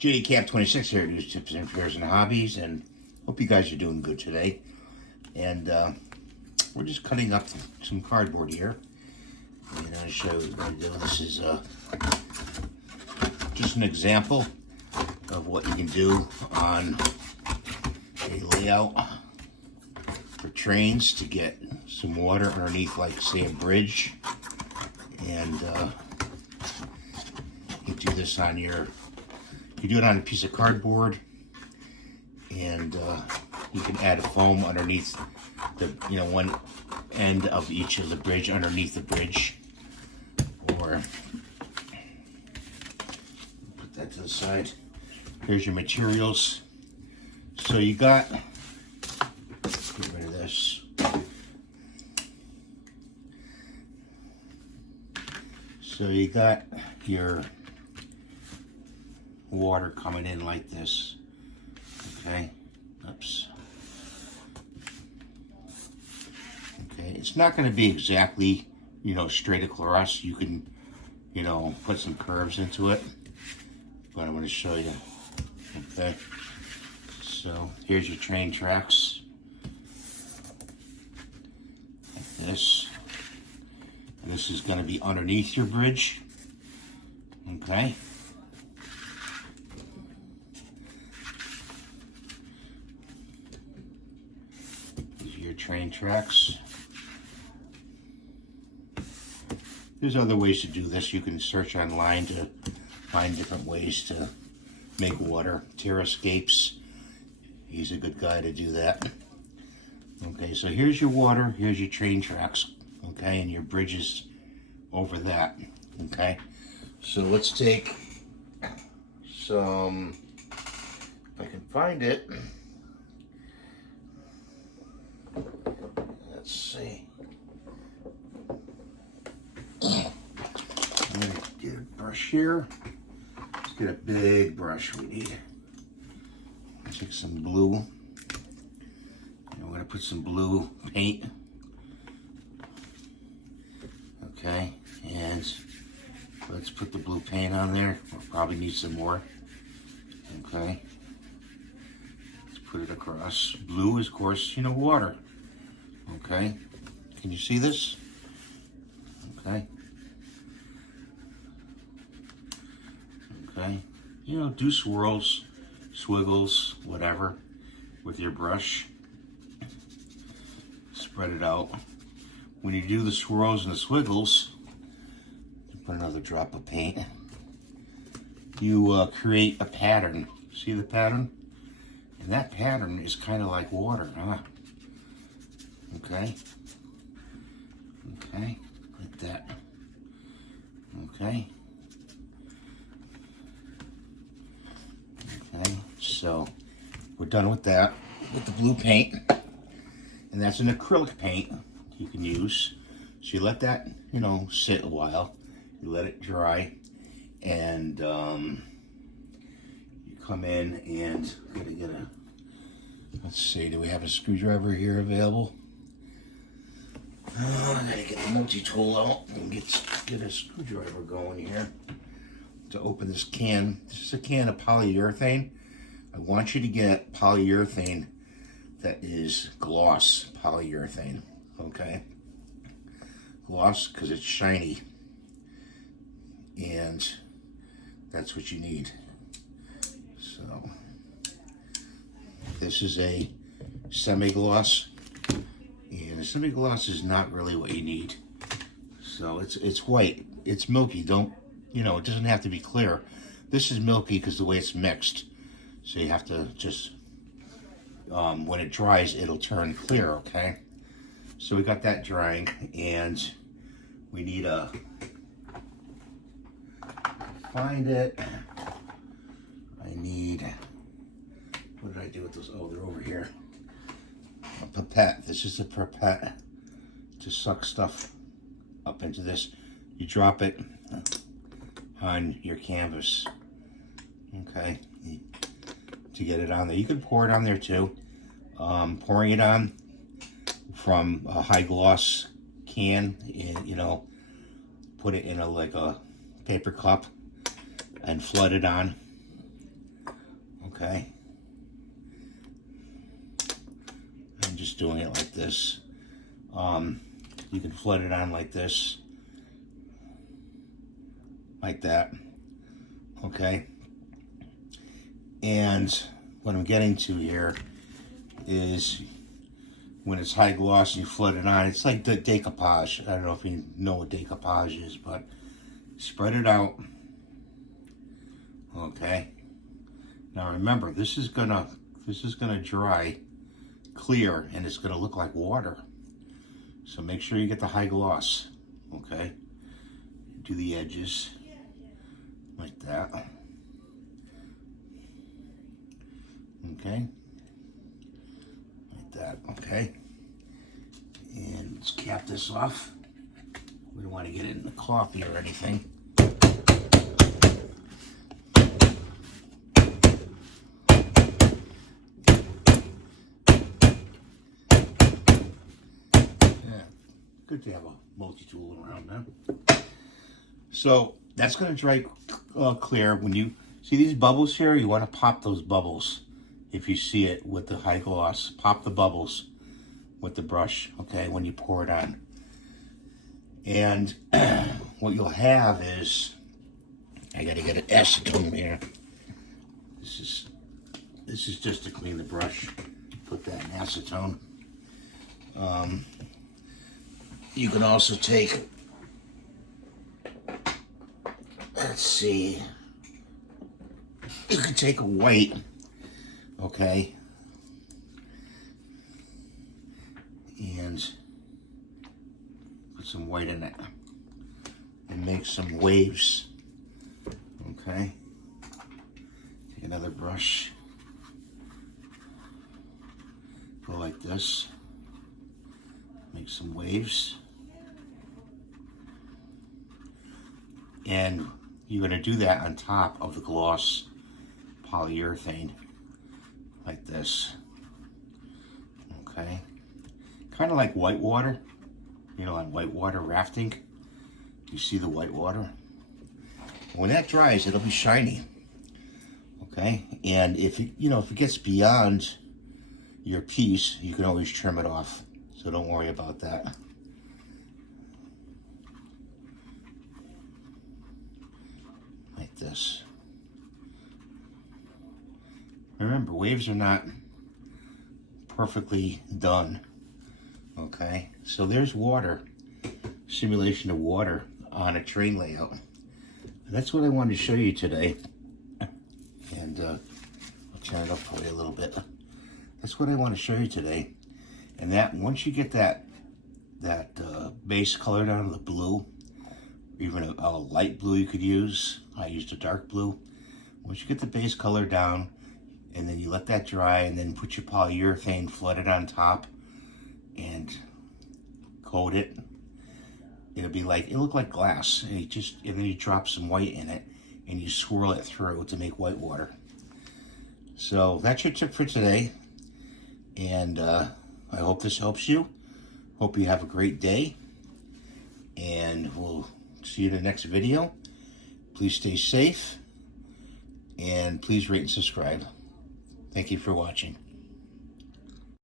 JDCap26 here, news, tips, and repairs and hobbies, and hope you guys are doing good today. And we're just cutting up some cardboard here. And I'm going to show you what we're going to do. This is just an example of what you can do on a layout for trains to get some water underneath, like say a bridge. And you do this on your, you do it on a piece of cardboard, and you can add a foam underneath the, one end of each of the bridge, underneath the bridge, or put that to the side. Here's your materials. So you got, get rid of this. So you got your water coming in like this, okay? Oops. Okay, it's not going to be exactly, straight across. You can, put some curves into it, but I'm going to show you. Okay, so here's your train tracks, like this. And this is going to be underneath your bridge, okay? Train tracks. There's other ways to do this. You can search online to find different ways to make water. Terrascapes, he's a good guy to do that. Okay, so here's your water, here's your train tracks, okay, and your bridges over that, okay? So let's take some, if I can find it. Let's see. I'm gonna get a brush here. Let's get a big brush we need. Take some blue. And we're gonna put some blue paint. Okay, and let's put the blue paint on there. We'll probably need some more. Okay. Let's put it across. Blue is, of course, water. Okay, can you see this? Okay. Okay, do swirls, swiggles, whatever, with your brush. Spread it out. When you do the swirls and the swiggles, you put another drop of paint. You create a pattern. See the pattern? And that pattern is kind of like water, huh? Okay, like that, okay, so we're done with that, with the blue paint, and that's an acrylic paint you can use. So you let that, sit a while, you let it dry, and you come in and gotta get a, let's see, do we have a screwdriver here available? I gotta get the multi-tool out and get a screwdriver going here to open this can. This is a can of polyurethane. I want you to get polyurethane that is gloss polyurethane, okay? Gloss, because it's shiny, and that's what you need. So this is a semi-gloss. And the semi-gloss is not really what you need. So it's white. It's milky. Don't, it doesn't have to be clear. This is milky because the way it's mixed. So you have to just, when it dries, it'll turn clear, okay? So we got that drying, and we need a, find it. I need, what did I do with those? Oh, they're over here. A pipette. This is a pipette to suck stuff up into this. You drop it on your canvas, okay, to get it on there. You can pour it on there too. Pouring it on from a high gloss can, and put it in like a paper cup and flood it on. Okay. I'm just doing it like this. You can flood it on like this, like that. Okay. And what I'm getting to here is when it's high gloss and you flood it on, it's like the decoupage. I don't know if you know what decoupage is, but spread it out. Okay. Now remember, this is gonna dry clear and it's gonna look like water. So make sure you get the high gloss. Okay. Do the edges like that. Okay. Like that. Okay. And let's cap this off. We don't want to get it in the coffee or anything. Yeah, good to have a multi-tool around now. So that's going to dry clear. When you see these bubbles here, you want to pop those bubbles. If you see it with the high gloss, pop the bubbles with the brush, okay, when you pour it on. And what you'll have is, I gotta get an acetone here. This is just to clean the brush. Put that in acetone. You can also take, let's see, you can take a white, okay, and put some white in it and make some waves. Okay, take another brush, go like this, make some waves, and you're going to do that on top of the gloss polyurethane like this. Okay, kind of like white water, you know, on whitewater rafting. You see the white water? When that dries, it'll be shiny. Okay, and if it, you know, if it gets beyond your piece, you can always trim it off. So don't worry about that. Like this. Remember, waves are not perfectly done. Okay, so there's water, simulation of water on a train layout. And that's what I wanted to show you today. And I'll turn it up for you a little bit. That's what I want to show you today. And that once you get that base color down to the blue, even a light blue you could use. I used a dark blue. Once you get the base color down, and then you let that dry, and then put your polyurethane, flood it on top, and coat it. It'll be like, it'll look like glass. And then you drop some white in it, and you swirl it through to make white water. So that's your tip for today. And I hope this helps you. Hope you have a great day. And we'll see you in the next video. Please stay safe. And please rate and subscribe. Thank you for watching.